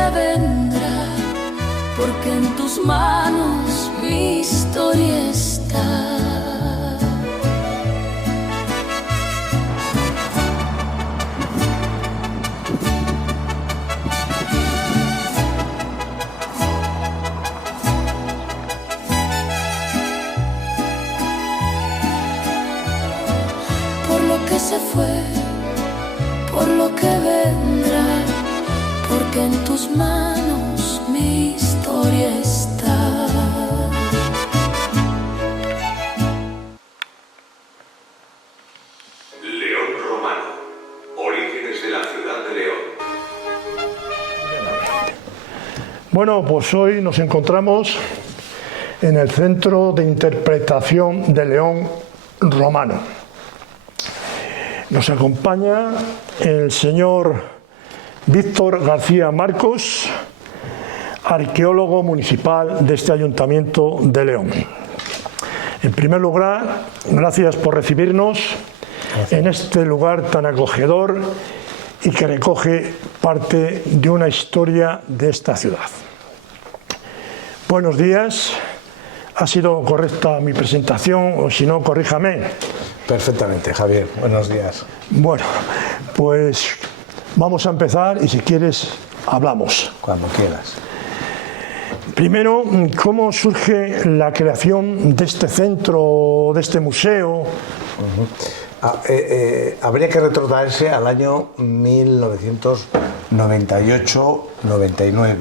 que vendrá, porque en tus manos mi historia está. Por lo que se fue, por lo que vendrá, porque en tus manos mi historia está. León Romano, orígenes de la ciudad de León. Bueno, pues hoy nos encontramos en el Centro de Interpretación de León Romano. Nos acompaña el señor Víctor García Marcos, arqueólogo municipal de este Ayuntamiento de León. En primer lugar, gracias por recibirnos en este lugar tan acogedor y que recoge parte de una historia de esta ciudad. Buenos días. ¿Ha sido correcta mi presentación o si no, corríjame? Perfectamente, Javier. Buenos días. Bueno, pues vamos a empezar y si quieres hablamos. Cuando quieras. Primero, ¿cómo surge la creación de este centro, de este museo? Habría que retrotraerse al año 1998-99,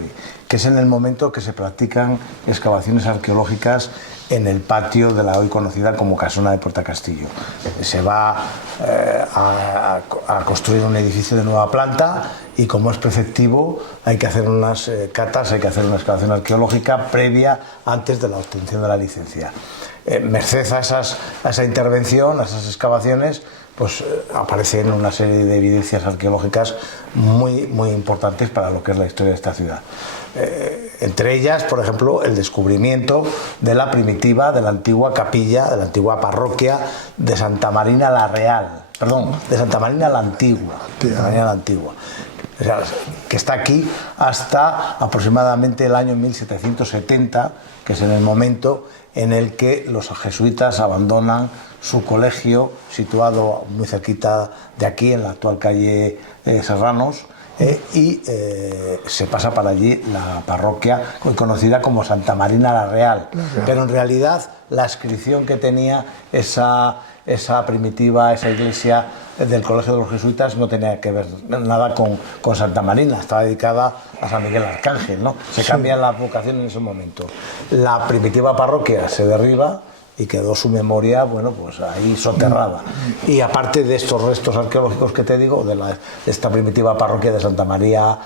que es en el momento que se practican excavaciones arqueológicas en el patio de la hoy conocida como Casona de Puerta Castillo. Se va a construir un edificio de nueva planta y, como es preceptivo, hay que hacer unas catas, hay que hacer una excavación arqueológica previa antes de la obtención de la licencia. Merced a esa intervención, a esas excavaciones, pues aparecen una serie de evidencias arqueológicas muy importantes para lo que es la historia de esta ciudad. Entre ellas, por ejemplo, el descubrimiento de la primitiva, de la antigua capilla, de la antigua parroquia de Santa Marina la Real, perdón, de Santa Marina la Antigua, o sea, que está aquí hasta aproximadamente el año 1770, que es en el momento en el que los jesuitas abandonan su colegio, situado muy cerquita de aquí, en la actual calle Serranos, y se pasa para allí la parroquia conocida como Santa Marina la Real. Pero en realidad la inscripción que tenía esa primitiva, esa iglesia del colegio de los jesuitas, no tenía que ver nada con Santa Marina, estaba dedicada a San Miguel Arcángel, ¿no? Se cambia la vocación en ese momento. La primitiva parroquia se derriba y quedó su memoria, bueno, pues ahí soterrada. Y aparte de estos restos arqueológicos que te digo, de esta primitiva parroquia de Santa Marina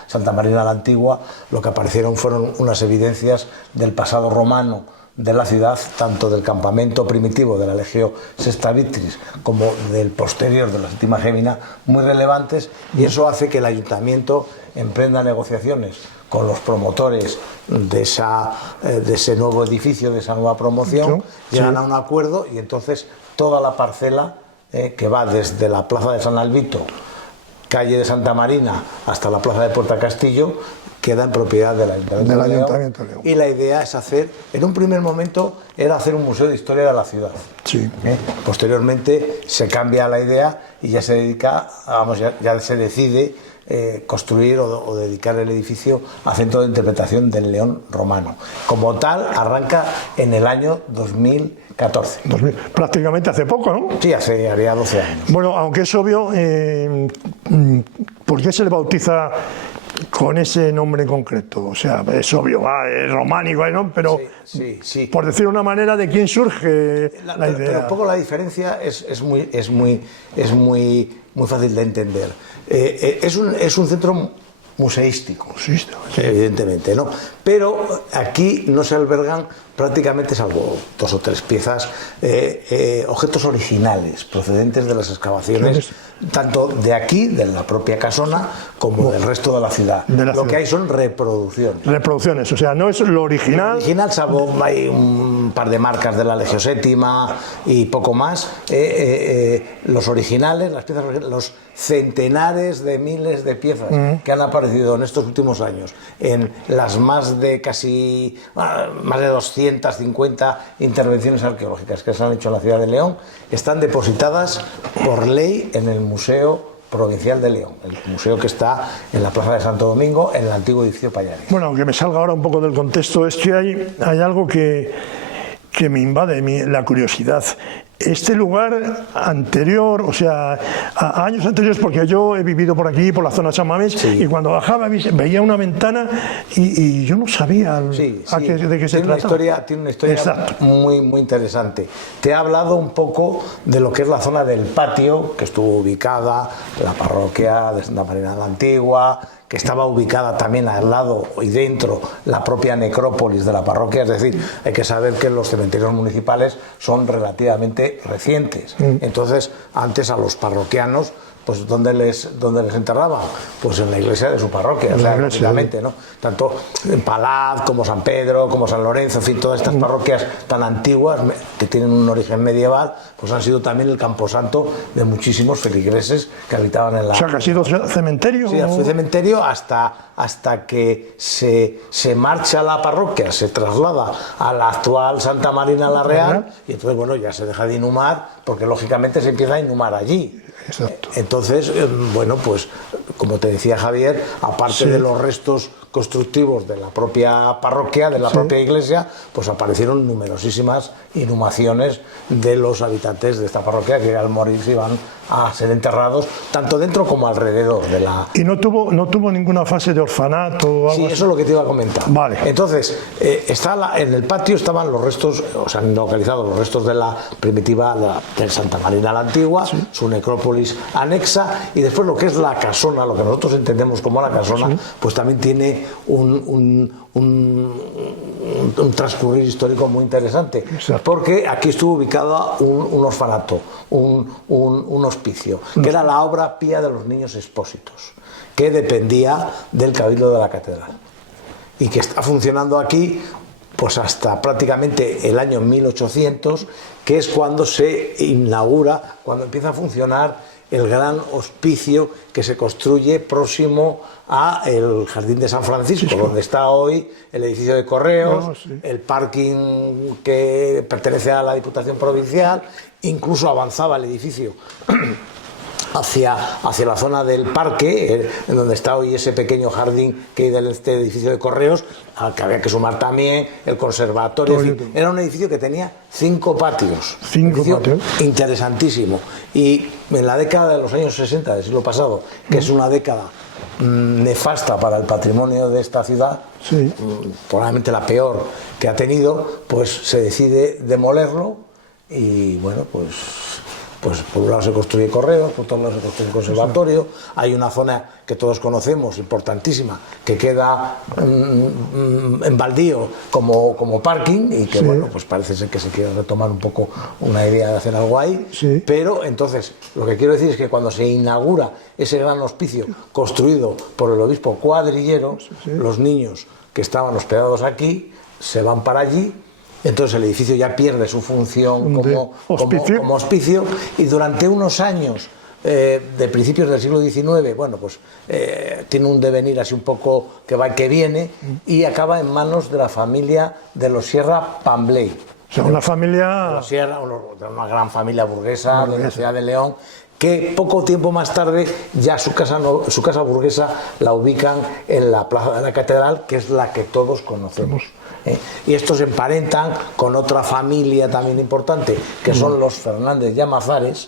la Antigua, lo que aparecieron fueron unas evidencias del pasado romano de la ciudad, tanto del campamento primitivo de la Legio Sexta Victris como del posterior de la Séptima Gémina, muy relevantes, y eso hace que el ayuntamiento emprenda negociaciones con los promotores de ese nuevo edificio, de esa nueva promoción, llegan a un acuerdo y entonces toda la parcela que va desde la plaza de San Albito, calle de Santa Marina, hasta la plaza de Puerta Castillo, queda en propiedad del Ayuntamiento de León. Y la idea es hacer, en un primer momento, era hacer un museo de historia de la ciudad. Sí. Posteriormente se cambia la idea y ya se dedica, ya se decide construir o dedicar el edificio a Centro de Interpretación del León Romano. Como tal, arranca en el año 2014. Prácticamente hace poco, ¿no? Sí, haría 12 años. Bueno, aunque es obvio, ¿por qué se le bautiza con ese nombre en concreto? O sea, es obvio, es románico, ¿no? Pero sí. Por decir una manera, ¿de quién surge la idea? Pero un poco la diferencia es muy fácil de entender. Es un centro museístico, evidentemente, ¿no? Pero aquí no se albergan prácticamente, salvo 2 o 3 piezas, objetos originales procedentes de las excavaciones, tanto de aquí, de la propia casona, como del resto de la ciudad. Lo que hay son reproducciones. Reproducciones, o sea, no es lo original. Lo original, salvo hay un par de marcas de la Legio Séptima y poco más. Los originales, las piezas originales, los centenares de miles de piezas que han aparecido aparecido en estos últimos años en las más de 250 intervenciones arqueológicas que se han hecho en la ciudad de León, están depositadas por ley en el Museo Provincial de León, el museo que está en la Plaza de Santo Domingo, en el antiguo edificio Pallares. Bueno, aunque me salga ahora un poco del contexto, es que hay algo que me invade la curiosidad. Este lugar anterior, o sea, a años anteriores, porque yo he vivido por aquí, por la zona de San Mamés, sí, y cuando bajaba veía una ventana y yo no sabía de qué se trataba. Tiene una historia muy, muy interesante. Te he hablado un poco de lo que es la zona del patio, que estuvo ubicada la parroquia de Santa Marina de la Antigua, que estaba ubicada también al lado y dentro la propia necrópolis de la parroquia. Es decir, hay que saber que los cementerios municipales son relativamente recientes. Entonces, antes a los parroquianos, pues ¿dónde les enterraban? Pues en la iglesia de su parroquia, o sea, lógicamente, ¿no? Tanto en Palaz como San Pedro, como San Lorenzo, en fin, todas estas parroquias tan antiguas que tienen un origen medieval, pues han sido también el camposanto de muchísimos feligreses que habitaban en la... O sea, que ha sido cementerio. Sí, fue cementerio hasta que se marcha la parroquia, se traslada a la actual Santa Marina la Real, y entonces, bueno, ya se deja de inhumar, porque lógicamente se empieza a inhumar allí. Exacto. Entonces, bueno, pues como te decía Javier, aparte de los restos constructivos de la propia parroquia, de la propia iglesia, pues aparecieron numerosísimas inhumaciones de los habitantes de esta parroquia que al morir se iban a ser enterrados tanto dentro como alrededor de la... ¿Y no tuvo ninguna fase de orfanato o algo Sí, así? eso es lo que te iba a comentar. Vale. Entonces, en el patio estaban los restos, o sea, han localizado los restos de la primitiva de Santa Marina la Antigua, su necrópolis anexa, y después lo que es la casona, lo que nosotros entendemos como la casona, pues también tiene un transcurrir histórico muy interesante. Exacto. Porque aquí estuvo ubicado un orfanato, un hospicio, que era la obra pía de los niños expósitos, que dependía del Cabildo de la Catedral y que está funcionando aquí pues hasta prácticamente el año 1800, que es cuando se inaugura, cuando empieza a funcionar el gran hospicio que se construye próximo a el Jardín de San Francisco, donde está hoy el edificio de Correos, el parking que pertenece a la Diputación Provincial. Incluso avanzaba el edificio hacia la zona del parque, en donde está hoy ese pequeño jardín que hay del edificio de Correos, al que había que sumar también el conservatorio. En fin, era un edificio que tenía 5 patios. 5 patios. Interesantísimo. Y en la década de los años 60 del siglo pasado, que es una década nefasta para el patrimonio de esta ciudad, probablemente la peor que ha tenido, pues se decide demolerlo y bueno, pues por un lado se construye Correos, por otro lado se construye el conservatorio. Hay una zona que todos conocemos, importantísima, que queda en baldío como parking y que bueno, pues parece ser que se quiere retomar un poco una idea de hacer algo ahí. Pero entonces, lo que quiero decir es que cuando se inaugura ese gran hospicio construido por el obispo Cuadrillero, los niños que estaban hospedados aquí se van para allí. Entonces el edificio ya pierde su función como hospicio, y durante unos años de principios del siglo XIX, bueno, pues tiene un devenir así un poco que va y que viene, y acaba en manos de la familia de los Sierra Pambley. O sea, una familia... una gran familia burguesa de la ciudad de León, que poco tiempo más tarde ya su casa burguesa la ubican en la Plaza de la Catedral, que es la que todos conocemos. Y estos se emparentan con otra familia también importante, que son los Fernández Llamazares,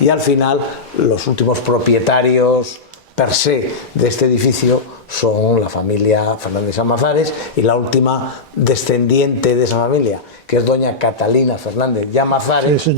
y al final los últimos propietarios per se de este edificio son la familia Fernández Llamazares, y la última descendiente de esa familia, que es doña Catalina Fernández Llamazares,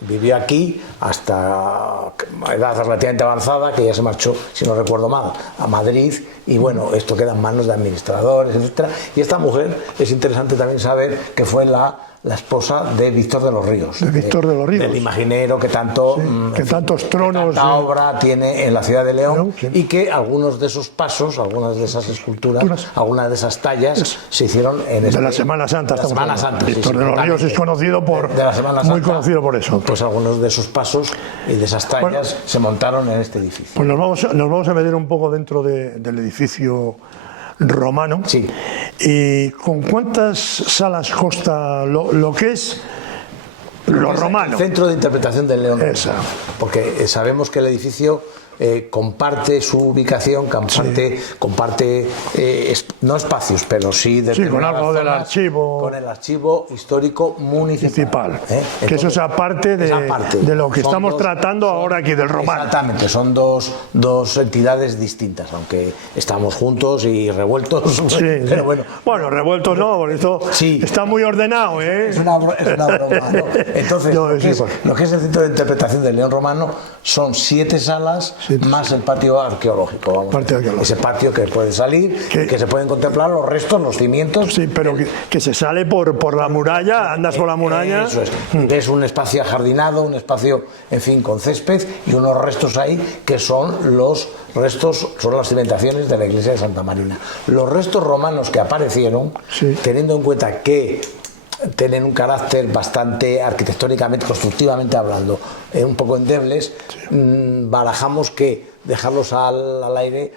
vivió aquí hasta edad relativamente avanzada, que ya se marchó, si no recuerdo mal, a Madrid, y bueno, esto queda en manos de administradores, etcétera. Y esta mujer, es interesante también saber que fue la la esposa de Víctor de los Ríos. De Víctor de los Ríos. Del imaginero que tanto, que tantos tronos, tanta obra tiene en la ciudad de León, sí. y que algunos de esos pasos, algunas de esas esculturas, algunas de esas tallas se hicieron en de la Semana Santa. La Semana Santa, Víctor de los Ríos es conocido por, de la Semana Santa, muy conocido por eso. Pues algunos de esos pasos y de esas tallas se montaron en este edificio. Pues nos vamos a meter un poco dentro del edificio romano. Sí. ¿Y con cuántas salas consta lo que es lo romano? El centro de interpretación del León. Esa. Porque sabemos que el edificio comparte su ubicación, comparte no espacios, pero sí, con algo del zonas, archivo. con el archivo histórico municipal. Que eso es aparte de lo que estamos tratando ahora aquí del romano. Exactamente, son dos entidades distintas, aunque estamos juntos y revueltos. Sí, pero bueno. Bueno, revueltos no, porque esto está muy ordenado, ¿eh? Es una broma, ¿no? Entonces, lo que es el centro de interpretación del León romano son 7 salas más el patio arqueológico. Ese patio que puede salir, que se pueden contemplar los restos, los cimientos. Sí, pero que se sale por la muralla, andas por la muralla. Eso es. Es un espacio ajardinado, un espacio, en fin, con césped y unos restos ahí que son los restos, son las cimentaciones de la iglesia de Santa Marina. Los restos romanos que aparecieron, teniendo en cuenta que tienen un carácter bastante arquitectónicamente, constructivamente hablando, un poco endebles, barajamos que dejarlos al aire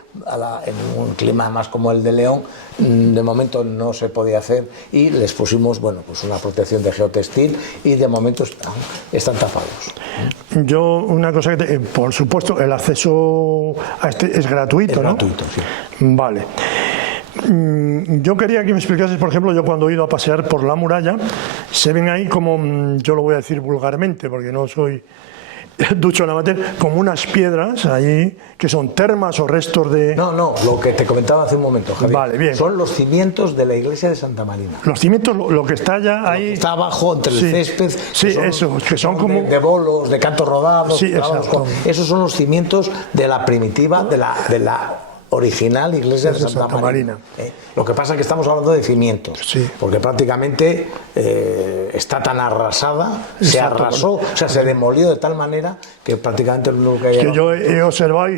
en un clima más como el de León de momento no se podía hacer y les pusimos pues una protección de geotextil y de momento están tapados. Yo una cosa que por supuesto el acceso a este es gratuito, ¿no? Gratuito, sí. Vale. Yo quería que me explicases, por ejemplo, yo cuando he ido a pasear por la muralla, se ven ahí como, yo lo voy a decir vulgarmente, porque no soy ducho en la materia, como unas piedras ahí, que son termas o restos de... No, lo que te comentaba hace un momento, Javier. Vale, bien. Son los cimientos de la iglesia de Santa Marina. Los cimientos, lo que está ya ahí... Está abajo, entre el césped. Sí, que son como... De bolos, de cantos rodados. Sí, exacto. Esos son los cimientos de la primitiva, de la original iglesia de Santa Marina. Lo que pasa es que estamos hablando de cimientos, porque prácticamente está tan arrasada, se arrasó, o sea, se demolió de tal manera que prácticamente lo único que hay... Es que yo he observado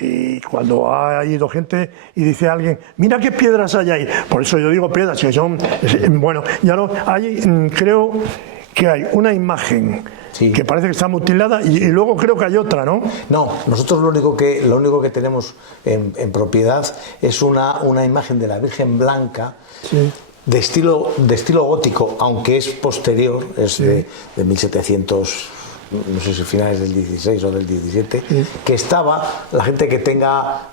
y cuando ha ido gente y dice alguien, mira qué piedras hay ahí, por eso yo digo piedras, que son... Bueno, ya no, hay, creo que hay una imagen que parece que está mutilada y luego creo que hay otra, ¿no? No, nosotros lo único que tenemos en propiedad es una imagen de la Virgen Blanca de estilo gótico, aunque es posterior, es de 1700, no sé si finales del 16 o del 17, que estaba, la gente que tenga...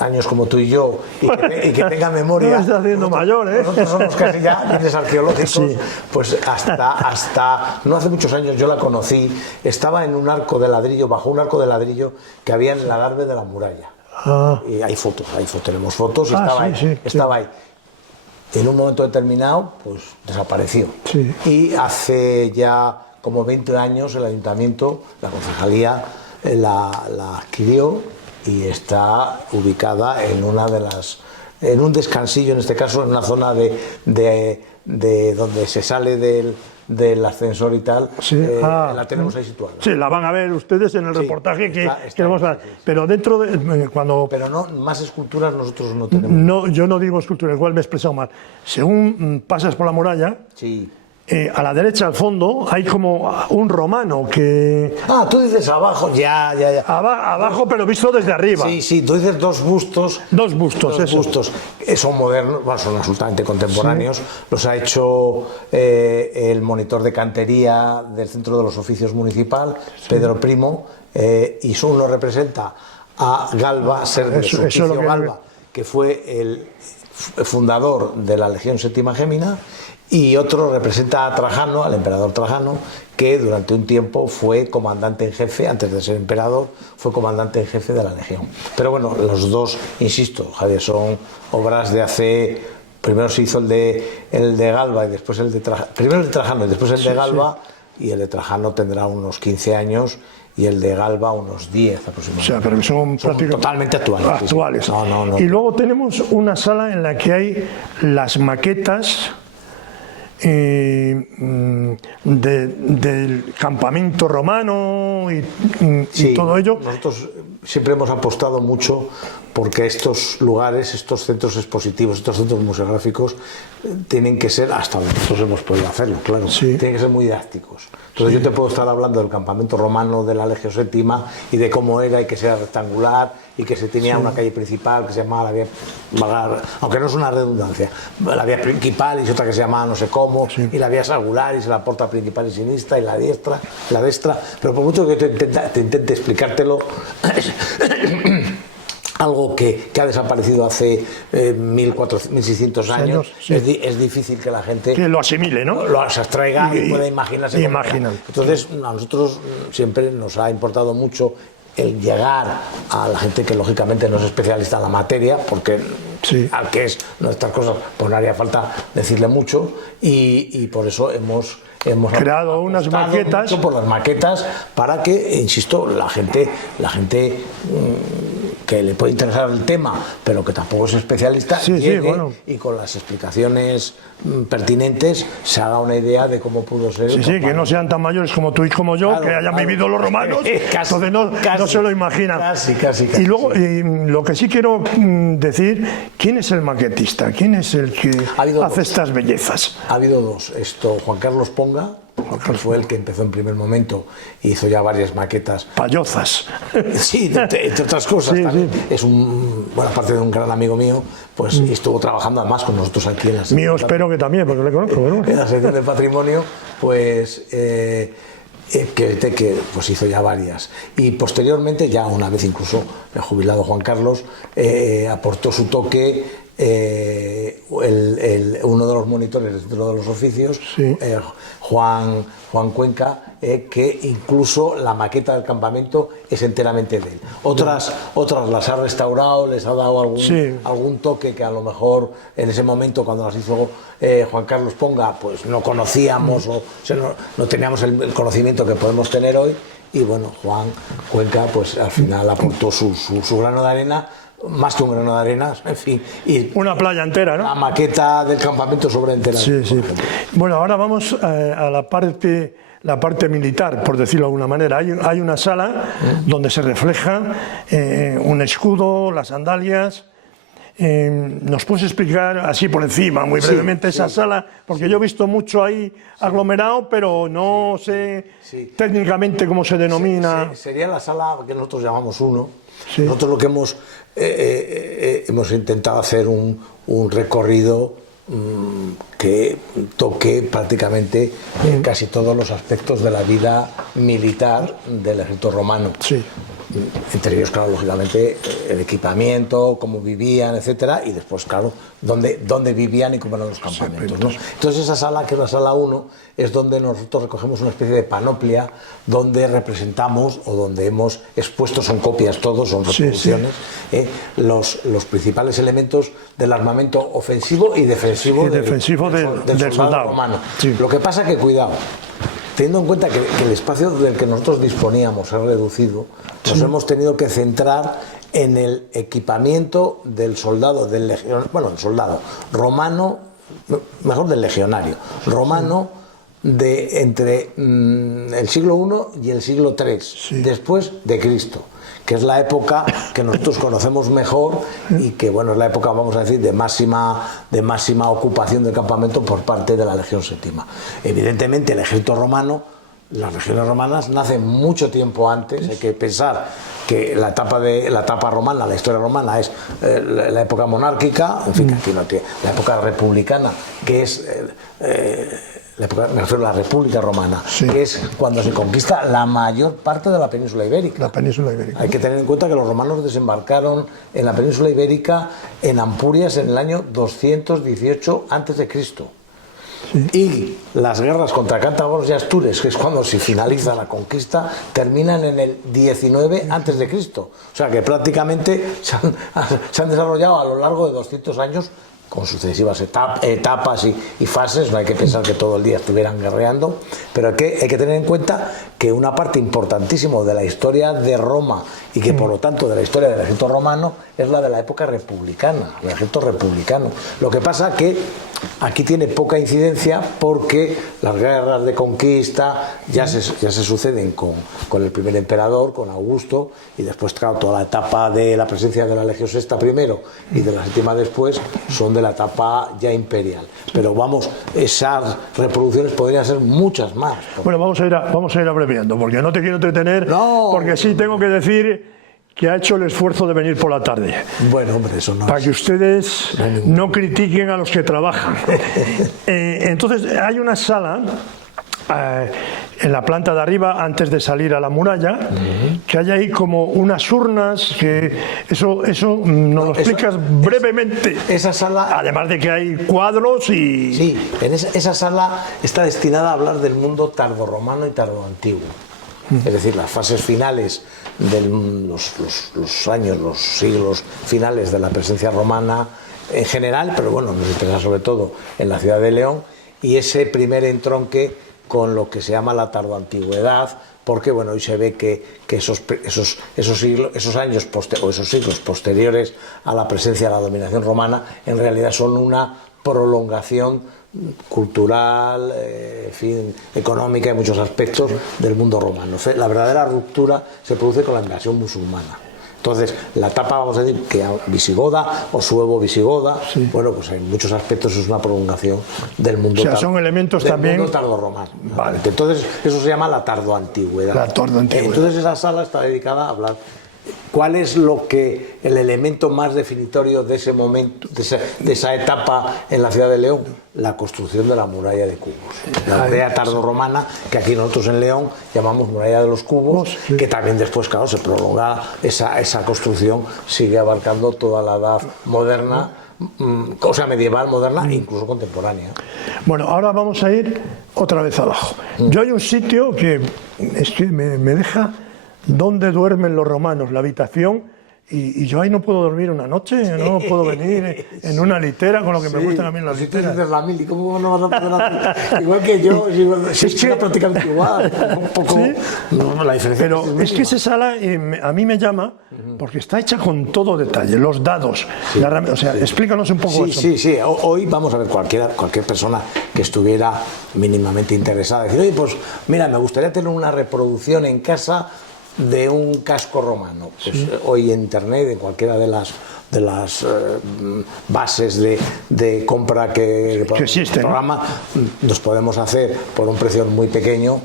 años como tú y yo y que tenga memoria. No me está haciendo mayor, ¿eh? Nosotros somos casi ya bienes arqueológicos. Pues hasta no hace muchos años yo la conocí. Estaba en un arco de ladrillo, bajo un arco de ladrillo que había en el adarve de la muralla. Y hay fotos, tenemos fotos y estaba ahí. En un momento determinado, pues desapareció. Y hace ya como 20 años el ayuntamiento, la concejalía, la adquirió y está ubicada en un descansillo, en este caso en una zona de donde se sale del ascensor y tal, la tenemos ahí situada. Sí, la van a ver ustedes en el reportaje que vamos a ver. Pero dentro de cuando... Pero no, más esculturas nosotros no tenemos. No, yo no digo esculturas, igual me he expresado mal. Según pasas por la muralla... a la derecha, al fondo, hay como un romano que... Ah, tú dices abajo, ya. Abajo, pero visto desde arriba. Sí, tú dices dos bustos. Dos bustos. Son modernos, son absolutamente contemporáneos. Los ha hecho el monitor de cantería del Centro de los Oficios Municipal, Pedro Primo, y uno representa a Galba, ser de Sulpicio Galba, que fue el fundador de la Legión Séptima Gémina, y otro representa a Trajano, al emperador Trajano, que durante un tiempo fue comandante en jefe, antes de ser emperador, fue comandante en jefe de la Legión. Pero bueno, los dos, insisto, Javier, son obras de hace... Primero se hizo el de Galba y después el de Trajano. Primero el de Trajano y después el de Galba, y el de Trajano tendrá unos 15 años y el de Galba unos 10 aproximadamente. O sea, pero son totalmente actuales. No. Y luego tenemos una sala en la que hay las maquetas del campamento romano y Sí, todo ello. Nosotros siempre hemos apostado mucho porque estos lugares, estos centros expositivos, estos centros museográficos tienen que ser, hasta donde nosotros hemos podido hacerlo, claro, Sí. tienen que ser muy didácticos. Entonces yo te puedo estar hablando del campamento romano de la Legión Séptima y de cómo era y que sea rectangular y que se tenía una calle principal que se llamaba la vía Vagar, aunque no es una redundancia, la vía principal y otra que se llamaba no sé cómo, y la vía Sagular y la puerta principal y sinistra y la destra, pero por mucho que te intente explicártelo, algo que ha desaparecido hace 1600 años, sí. es difícil que la gente Que lo asimile, ¿no? lo abstraiga y pueda imaginarse. Imaginar. Entonces, a nosotros siempre nos ha importado mucho el llegar a la gente que lógicamente no es especialista en la materia, porque Sí. al que es nuestras cosas, pues no haría falta decirle mucho, y por eso hemos Creado unas apostado maquetas. mucho por las maquetas para que, insisto, la gente que le puede interesar el tema, pero que tampoco es especialista, Sí, llegue bueno. y con las explicaciones pertinentes se haga una idea de cómo pudo ser. Sí, que no sean tan mayores como tú y como yo, Claro, que hayan claro. vivido los romanos, Casi, entonces no casi, se lo imaginan. Casi. Y luego, lo que sí quiero decir, ¿quién es el maquetista? ¿Quién es el que Ha habido hace dos. estas bellezas? Ha habido dos. Juan Carlos Ponga, que fue el que empezó en primer momento, hizo ya varias maquetas. Payozas. Sí, entre otras cosas. Sí, también. sí. Es bueno, aparte de un gran amigo mío, pues estuvo trabajando además con nosotros aquí en la sección. Mío espero que también, porque le conozco. ¿No? En la sección de patrimonio, pues que pues hizo ya varias. Y posteriormente, ya una vez incluso jubilado Juan Carlos, aportó su toque. Uno de los monitores de los oficios, Sí. Juan Cuenca, que incluso la maqueta del campamento es enteramente de él. Otras las ha restaurado, les ha dado Sí. algún toque que a lo mejor en ese momento, cuando las hizo Juan Carlos Ponga, pues no conocíamos o sea, no teníamos el conocimiento que podemos tener hoy. Y bueno, Juan Cuenca pues al final aportó su grano de arena, más que un grano de arena, en fin, y Una playa entera, ¿no? la maqueta del campamento sobre entera. Sí, sí. Bueno, ahora vamos a la parte militar, por decirlo de alguna manera. Hay una sala donde se refleja un escudo, las sandalias. ¿Nos puedes explicar así por encima, muy brevemente, esa sala? Porque yo he visto mucho ahí aglomerado, pero no sé técnicamente cómo se denomina. Sería la sala que nosotros llamamos 1. Sí. Nosotros lo que hemos intentado hacer un recorrido que toque prácticamente casi todos los aspectos de la vida militar del ejército romano. Sí. Entre ellos, claro, lógicamente, el equipamiento, cómo vivían, etcétera, y después, claro, dónde vivían y cómo eran los campamentos, ¿no? Entonces, esa sala, que es la sala 1, es donde nosotros recogemos una especie de panoplia, donde representamos o donde hemos expuesto, son copias todos, son reproducciones, los principales elementos del armamento ofensivo y defensivo, del soldado romano. Sí. Lo que pasa que, cuidado, teniendo en cuenta que el espacio del que nosotros disponíamos es reducido, nos hemos tenido que centrar en el equipamiento del soldado, el soldado romano, mejor del legionario, romano de entre el siglo I y el siglo III, después de Cristo, que es la época que nosotros conocemos mejor y que, bueno, es la época, vamos a decir, de máxima ocupación del campamento por parte de la Legión Séptima. Evidentemente, el ejército romano, las legiones romanas, nacen mucho tiempo antes. Hay que pensar que la etapa romana, la historia romana, es la época monárquica, en fin, aquí no tiene, la época republicana, que es... me refiero a la República Romana, que es cuando se conquista la mayor parte de la península ibérica. La península ibérica. Hay que tener en cuenta que los romanos desembarcaron en la península ibérica, en Ampurias, en el año 218 a.C. Y las guerras contra cántabros y astures, que es cuando se finaliza la conquista, terminan en el 19 a.C. O sea que prácticamente se han desarrollado a lo largo de 200 años con sucesivas etapas y fases. No hay que pensar que todo el día estuvieran guerreando, pero hay que tener en cuenta que una parte importantísima de la historia de Roma y que por lo tanto de la historia del ejército romano es la de la época republicana, el ejército republicano. Lo que pasa que Aquí tiene poca incidencia porque las guerras de conquista ya se suceden con el primer emperador, con Augusto, y después, claro, toda la etapa de la presencia de la Legión Sexta primero y de la Séptima después son de la etapa ya imperial. Pero vamos, esas reproducciones podrían ser muchas más. Bueno, vamos a ir abreviando, porque no te quiero entretener, porque sí tengo que decir que ha hecho el esfuerzo de venir por la tarde. Bueno, hombre, eso no. Para que ustedes no critiquen a los que trabajan. Entonces, hay una sala en la planta de arriba, antes de salir a la muralla, que hay ahí como unas urnas, que eso nos lo explicas brevemente. Esa sala... Además de que hay cuadros y... Sí, esa sala está destinada a hablar del mundo tardorromano y tardoantiguo. Es decir, las fases finales de los siglos finales de la presencia romana en general, pero bueno, nos interesa sobre todo en la ciudad de León, y ese primer entronque con lo que se llama la tardoantigüedad, porque bueno, hoy se ve que esos siglos posteriores a la presencia de la dominación romana en realidad son una prolongación cultural, en fin, económica en muchos aspectos del mundo romano. La verdadera ruptura se produce con la invasión musulmana. Entonces, la etapa, vamos a decir, que visigoda o suevo-visigoda, bueno, pues en muchos aspectos es una prolongación del mundo, son elementos también mundo tardorromano. Vale. Entonces, eso se llama la tardoantigüedad. La tardoantigüedad. Entonces, esa sala está dedicada a hablar cuál es el elemento más definitorio de ese momento, de esa etapa en la ciudad de León. La construcción de la muralla de cubos. La muralla tardorromana, que aquí nosotros en León llamamos muralla de los cubos, que también después, claro, se prolonga esa construcción, sigue abarcando toda la edad moderna, o sea, medieval, moderna e incluso contemporánea. Bueno, ahora vamos a ir otra vez abajo. Yo hay un sitio que me deja donde duermen los romanos, la habitación. Y yo ahí no puedo dormir una noche, no puedo venir en una litera con lo que me gustan a mí las literas. ¿Y cómo no vas a poder hacer? Igual que yo, es que prácticamente igual, un poco la diferencia. Pero es que esa sala a mí me llama porque está hecha con todo detalle, los dados, explícanos un poco eso. Sí, hoy vamos a ver cualquier persona que estuviera mínimamente interesada, decir, oye, pues mira, me gustaría tener una reproducción en casa de un casco romano. Pues hoy en internet, en cualquiera de las bases de compra que existen, programa, nos podemos hacer por un precio muy pequeño,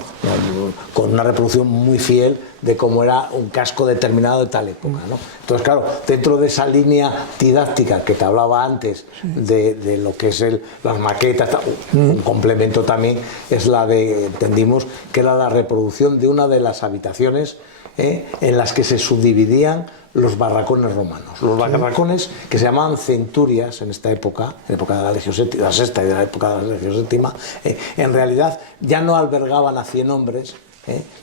con una reproducción muy fiel de cómo era un casco determinado de tal época, ¿no? Entonces, claro, dentro de esa línea didáctica que te hablaba antes de lo que es las maquetas, un complemento también es entendimos que era la reproducción de una de las habitaciones en las que se subdividían los barracones romanos. Los barracones que se llamaban centurias en esta época, en la época de la Legión Sexta y de la época de la Legión Séptima, en realidad ya no albergaban a 100 hombres,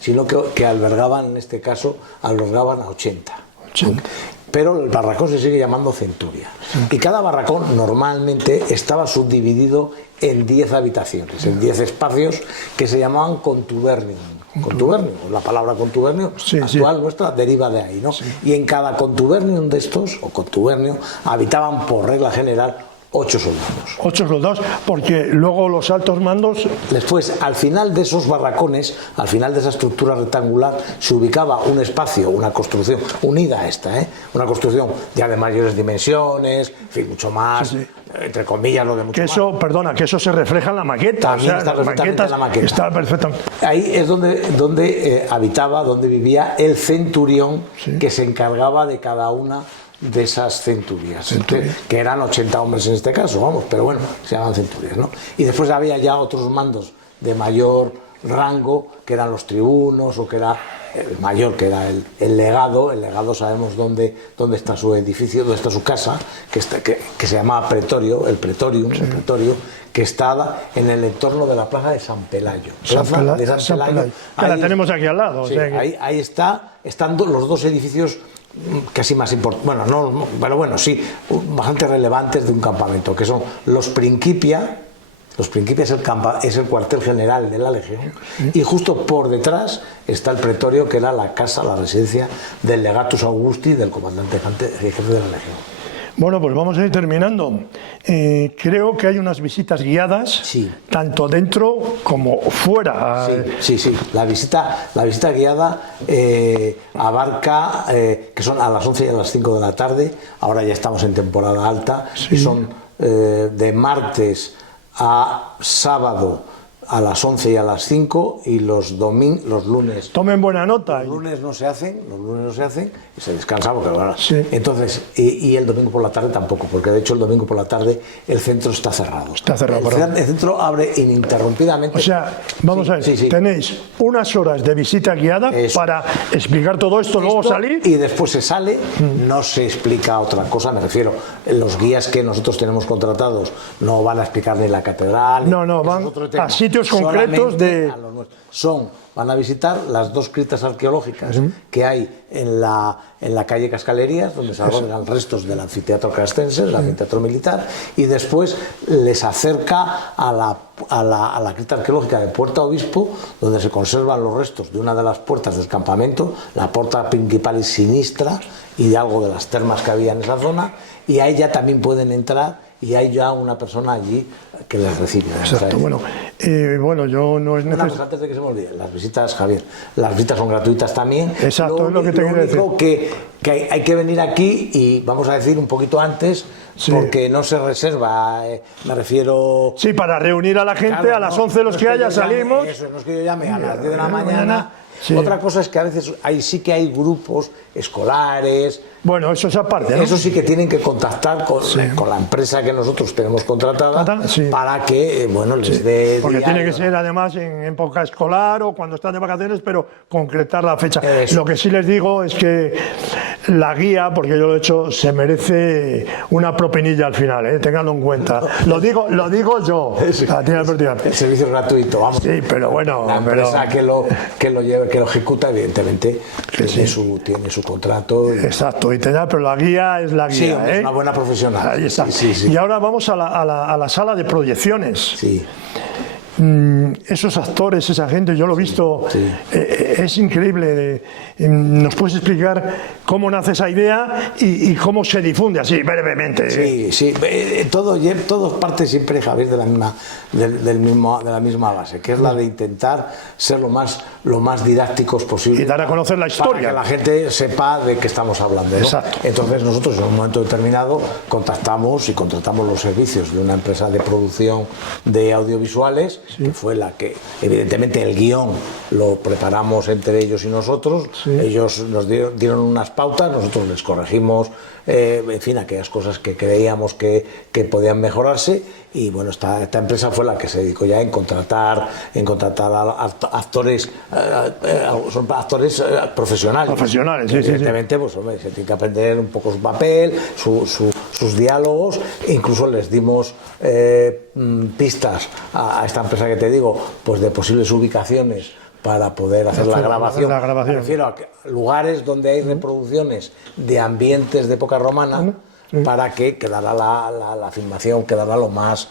sino que albergaban, en este caso, albergaban a 80. Pero el barracón se sigue llamando centuria. Y cada barracón normalmente estaba subdividido en 10 habitaciones, en 10 espacios que se llamaban contubernium. Contubernium, la palabra contubernio actual nuestra deriva de ahí, ¿no? Y en cada contubernium de estos, o contubernio, habitaban por regla general 8 soldados. 8 soldados, porque luego los altos mandos... Después, al final de esos barracones, al final de esa estructura rectangular, se ubicaba un espacio, una construcción unida a esta, una construcción ya de mayores dimensiones, en fin, mucho más, entre comillas, lo de mucho más. Perdona, que eso se refleja en la maqueta. También está perfectamente en la maqueta. Está perfecto. Ahí es donde habitaba, donde vivía el centurión que se encargaba de cada una de esas centurias, que eran 80 hombres en este caso, vamos, pero bueno, se llaman centurias, ¿no? Y después había ya otros mandos de mayor rango, que eran los tribunos, o que era el mayor, que era el legado. El legado sabemos dónde está su edificio, dónde está su casa, que se llamaba Pretorio, el Pretorium, que está en el entorno de la plaza de San Pelayo. San Pelayo. Que la tenemos aquí al lado. Sí, ahí están los dos edificios casi más importantes, bastante relevantes de un campamento, que son los Principia. Los Principia es el cuartel general de la Legión, y justo por detrás está el Pretorio, que era la casa, la residencia del Legatus Augusti, del comandante jefe de la Legión. Bueno, pues vamos a ir terminando. Creo que hay unas visitas guiadas, Sí. tanto dentro como fuera. Sí. La visita guiada abarca, que son a las 11 y a las 5 de la tarde, ahora ya estamos en temporada alta, y son de martes a sábado a las 11 y a las 5, y los lunes. Tomen buena nota. Los lunes no se hacen y se descansa porque bueno, Sí. entonces y el domingo por la tarde tampoco, porque de hecho el domingo por la tarde el centro está cerrado. El centro abre ininterrumpidamente. O sea, vamos a ver, Sí. tenéis unas horas de visita guiada para explicar todo esto, luego salir. Y después se sale, no se explica otra cosa, me refiero, los guías que nosotros tenemos contratados no van a explicar ni la catedral. No, van a sitios concretos de... Van a visitar las 2 criptas arqueológicas que hay en la calle Cascalerías, donde se albergan restos del anfiteatro castense, el anfiteatro militar, y después les acerca a la cripta arqueológica de Puerta Obispo, donde se conservan los restos de una de las puertas del campamento, la puerta principal y sinistra, y de algo de las termas que había en esa zona, y ahí ya también pueden entrar, y hay ya una persona allí que les recibe. Exacto, bueno, yo no es necesario. Antes de que se me olvide, las visitas, Javier, las visitas son gratuitas también. Exacto, es lo que te quiero decir. Que hay que venir aquí, y vamos a decir un poquito antes, porque no se reserva, me refiero... Sí, para reunir a la gente, a las 11 los que haya salimos. Eso, no es que yo llame a las 10 de la mañana. Sí. Otra cosa es que a veces sí que hay grupos escolares. Bueno, eso es aparte, ¿no? Eso sí que tienen que contactar con la empresa que nosotros tenemos contratada para que, les dé... Porque tiene que ser además en época escolar o cuando están de vacaciones, pero concretar la fecha. Lo que sí les digo es que la guía, porque yo lo he hecho, se merece una propinilla al final, tenganlo en cuenta. Lo digo yo. El servicio es gratuito, vamos. Sí, pero bueno... La empresa que lo lleve, que lo ejecuta, evidentemente, tiene su contrato. Exacto, pero la guía es la guía. Sí, es una buena profesional. Ahí está. Sí. Y ahora vamos a la sala de proyecciones. Sí. Esos actores, esa gente, yo lo he visto, es increíble. ¿Nos puedes explicar cómo nace esa idea y cómo se difunde así, brevemente? Sí. Todo parte siempre, Javier, de la misma base, que es la de intentar ser lo más didácticos posible. Y dar a conocer la historia. Para que la gente sepa de qué estamos hablando, ¿no? Exacto. Entonces nosotros en un momento determinado contactamos y contratamos los servicios de una empresa de producción de audiovisuales, que fue la que, evidentemente, el guión lo preparamos entre ellos y nosotros. Ellos nos dieron unas pautas, nosotros les corregimos, en fin, aquellas cosas que creíamos que podían mejorarse, y bueno, esta empresa fue la que se dedicó ya en contratar a actores, son actores profesionales. Evidentemente, pues hombre, se tiene que aprender un poco su papel, sus diálogos, e incluso les dimos pistas a esta empresa que te digo, pues de posibles ubicaciones para poder hacer la grabación. Me refiero a lugares donde hay reproducciones de ambientes de época romana, para que quedara la filmación quedara lo más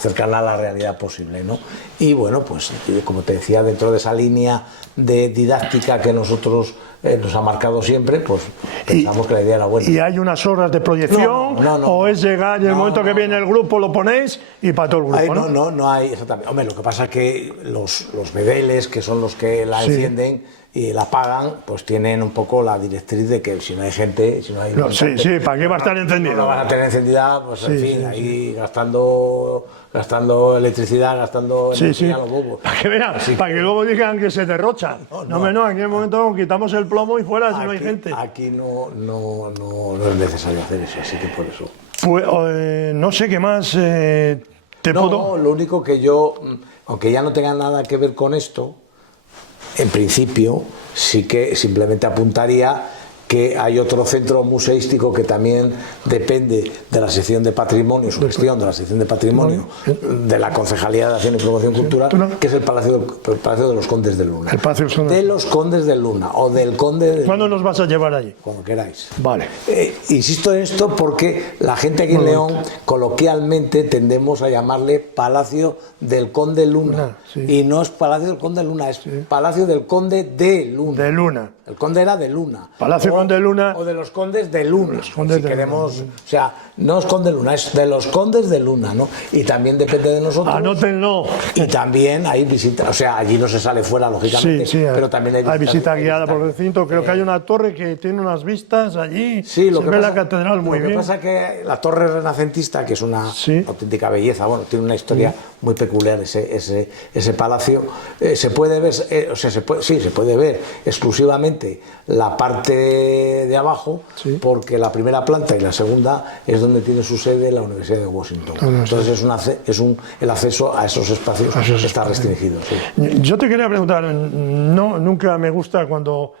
cercana a la realidad posible, ¿no? Y bueno, pues como te decía, dentro de esa línea de didáctica que nosotros nos ha marcado siempre, pues pensamos que la idea era buena. ¿Y hay unas horas de proyección? ¿O es llegar y en el momento que viene el grupo lo ponéis y para todo el grupo? No hay exactamente. Hombre, lo que pasa es que los bedeles, que son los que la encienden y la pagan, pues tienen un poco la directriz de que si no hay gente, si no hay... ¿para qué va a estar encendida? No van a tener encendida, pues en fin, ahí gastando electricidad, gastando energía a los bobos. Para que vean, para que luego digan que se derrochan. No, en aquel momento quitamos el plomo y fuera si no hay gente. Aquí no es necesario hacer eso, así que por eso. Pues no sé qué más puedo... Lo único que yo, aunque ya no tenga nada que ver con esto, en principio sí que simplemente apuntaría que hay otro centro museístico que también depende de la sección de patrimonio, su gestión de la sección de patrimonio de la Concejalía de Acción y Promoción Cultural, que es el Palacio de los Condes de Luna. De los Condes de Luna, o del Conde de... ¿Cuándo nos vas a llevar allí? Cuando queráis. Vale. Insisto en esto porque la gente aquí en León, coloquialmente, tendemos a llamarle Palacio del Conde Luna. Y no es Palacio del Conde de Luna, es Palacio del Conde de Luna. De Luna. El conde era de Luna. Palacio Conde Luna. O de los condes de Luna, Los condes si de queremos, Luna. o sea, no es conde Luna, es de los condes de Luna, ¿no? Y también depende de nosotros. Anótenlo. Y también hay visitas, o sea, allí no se sale fuera, lógicamente, Sí, pero también hay visita guiada por el visitas. recinto. Creo que hay una torre que tiene unas vistas allí. Sí, lo se que ve pasa, la catedral muy bien. Lo que pasa es que la torre renacentista, que es una Sí. auténtica belleza, bueno, tiene una historia muy peculiar ese palacio, se puede ver, o sea, se puede ver exclusivamente la parte de abajo, Sí. porque la primera planta y la segunda es donde tiene su sede la Universidad de Washington. Entonces el acceso a esos espacios está restringido. Sí. Yo te quería preguntar, nunca me gusta cuando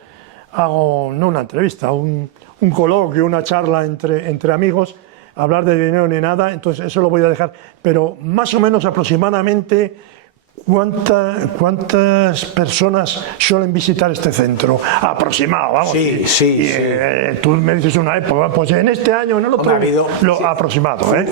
hago, no una entrevista, un coloquio, una charla entre amigos, hablar de dinero ni nada, entonces eso lo voy a dejar, pero más o menos aproximadamente, ¿cuántas personas suelen visitar este centro? Aproximado, vamos. Sí, sí. Tú me dices una época, pues en este año, en el otro, Hombre, lo aproximado, ¿eh?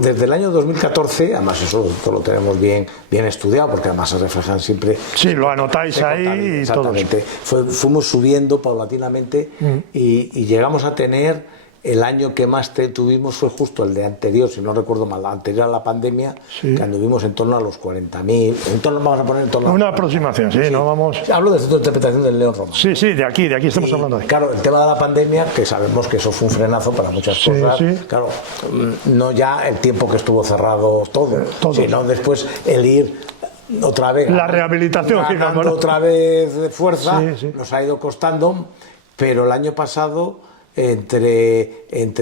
Desde el año 2014, además eso lo tenemos bien estudiado, porque además se reflejan siempre. Sí, lo anotáis ahí y todo. Exactamente. Fuimos subiendo paulatinamente y llegamos a tener. El año que más tuvimos fue justo el de anterior, si no recuerdo mal, anterior a la pandemia, Sí. que anduvimos en torno a los 40.000. Vamos a poner en torno a Una aproximación, sí, no vamos. Hablo del centro de interpretación del León Romano. Sí, de aquí estamos hablando. Claro, el tema de la pandemia, que sabemos que eso fue un frenazo para muchas Sí, cosas. sí. Claro, no ya el tiempo que estuvo cerrado todo, sino después el ir otra vez. La rehabilitación, ganando digamos, ¿no? otra vez de fuerza, Sí. nos ha ido costando, pero el año pasado. Entre el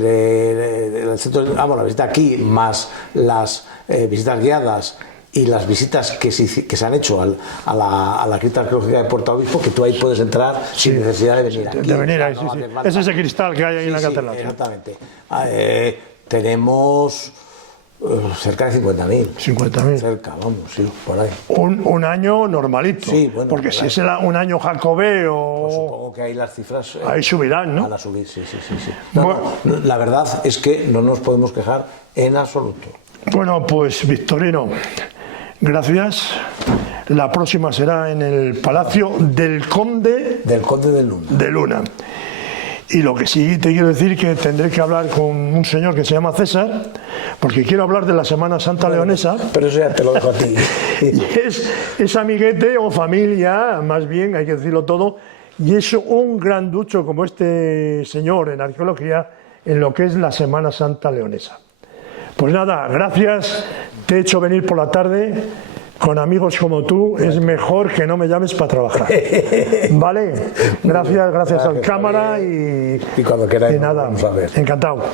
centro, la visita aquí más las visitas guiadas y las visitas que se han hecho a la cripta arqueológica de Puerto Obispo, que tú ahí puedes entrar sin necesidad de venir aquí. De venir ahí, No sí, hace sí. falta. Es ese cristal que hay ahí en la catedral. Sí, exactamente. Tenemos cerca de 50.000. 50.000. Cerca, vamos, sí, por ahí. Un año normalito. Sí, bueno, porque si claro. es un año jacobeo, Pues supongo que ahí las cifras ahí subirán, ¿no? van a subir, sí. No, la verdad es que no nos podemos quejar en absoluto. Bueno, pues Victorino, gracias. La próxima será en el Palacio del Conde Del Conde de Luna. de Luna. Y lo que sí te quiero decir que tendré que hablar con un señor que se llama César, porque quiero hablar de la Semana Santa Leonesa. Pero eso ya te lo dejo a ti. Y es amiguete o familia, más bien, hay que decirlo todo, y es un gran ducho como este señor en arqueología en lo que es la Semana Santa Leonesa. Pues nada, gracias, te he hecho venir por la tarde. Con amigos como tú es mejor que no me llames para trabajar. ¿Vale? Gracias al cámara y cuando queráis, nada, vamos a ver. encantado.